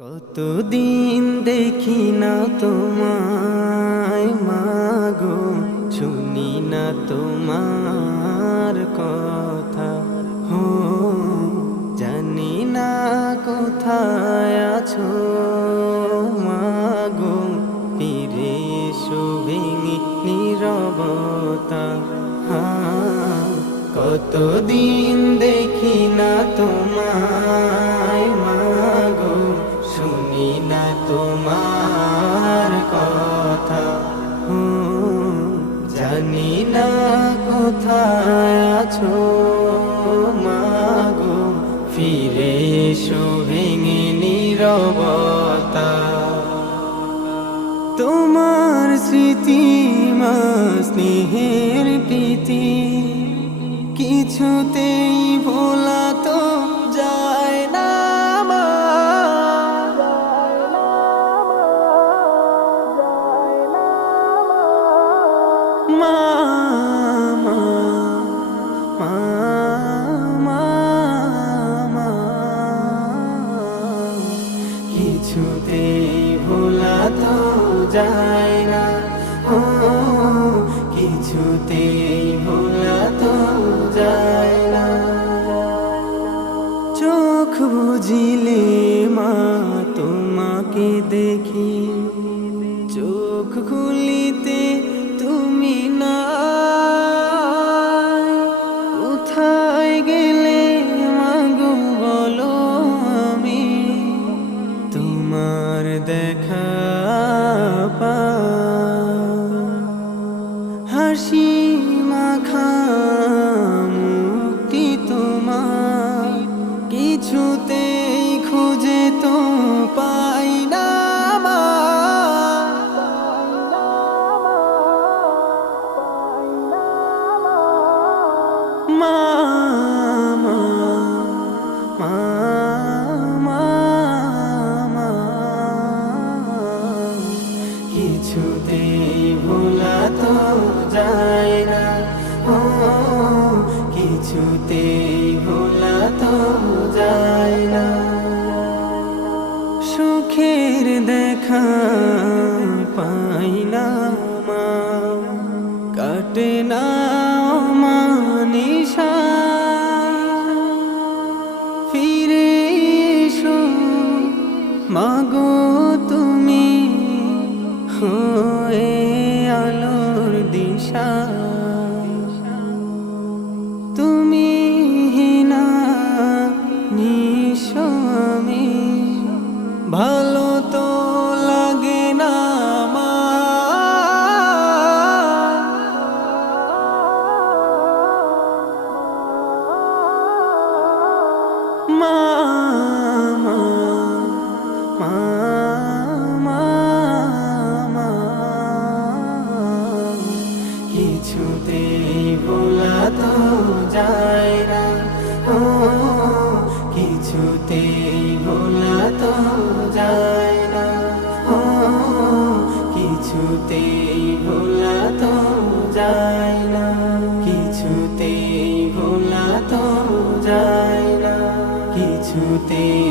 কতদিন দেখি না তোমায় মাগো, শুনি না তোমার কথা। হো জানি না কোথায় আছো মাগো, ফিরে এসো ভেঙে নীরবতা। কতদিন দেখি না তোমায় মাগো, শুনি না তোমার কথা। জানি না কোথায় আছো মাগো, ফিরে এসো ভেঙে নীরবতা। তোমার স্মৃতি মা স্নেহের প্রীতি কিছুতেই ভোলা তো যায় না মা। মা মা মা মা মা, কিছুতেই ভোলা তো যায় না। ও কিছুতেই ভোলা তো যায় না। চোখ বুঝিলে মা তোমাকে দেখি, চোখ খুলিতে তুমি নাই। কোথায় গেলে মাগো বলো, আমি তোমার দেখা হাসি মাখা মুক্তি তোমার কিছুতেই খুঁজে তো পাই না মা। মা মা মা মা মা, কিছুতেই ভোলা তো যায় না। ও কিছুতেই ভোলা তো যায় না। সুখের দেখা পাই না মা, কাটে না মানিশা। ফিরে এসো মাগো তুমি, হয়ে আলোর দিশা। তুমি হিনা নিশো আমি, ভালো তো লাগে না মা। মা মা মা মা মা, কিছুতেই ভোলা তো যায় না। ও কিছুতেই ভোলা তো যায় না। ও কিছুতেই ভোলা তো যায় না। কিছুতেই ভোলা তো যায় না। কিছুতেই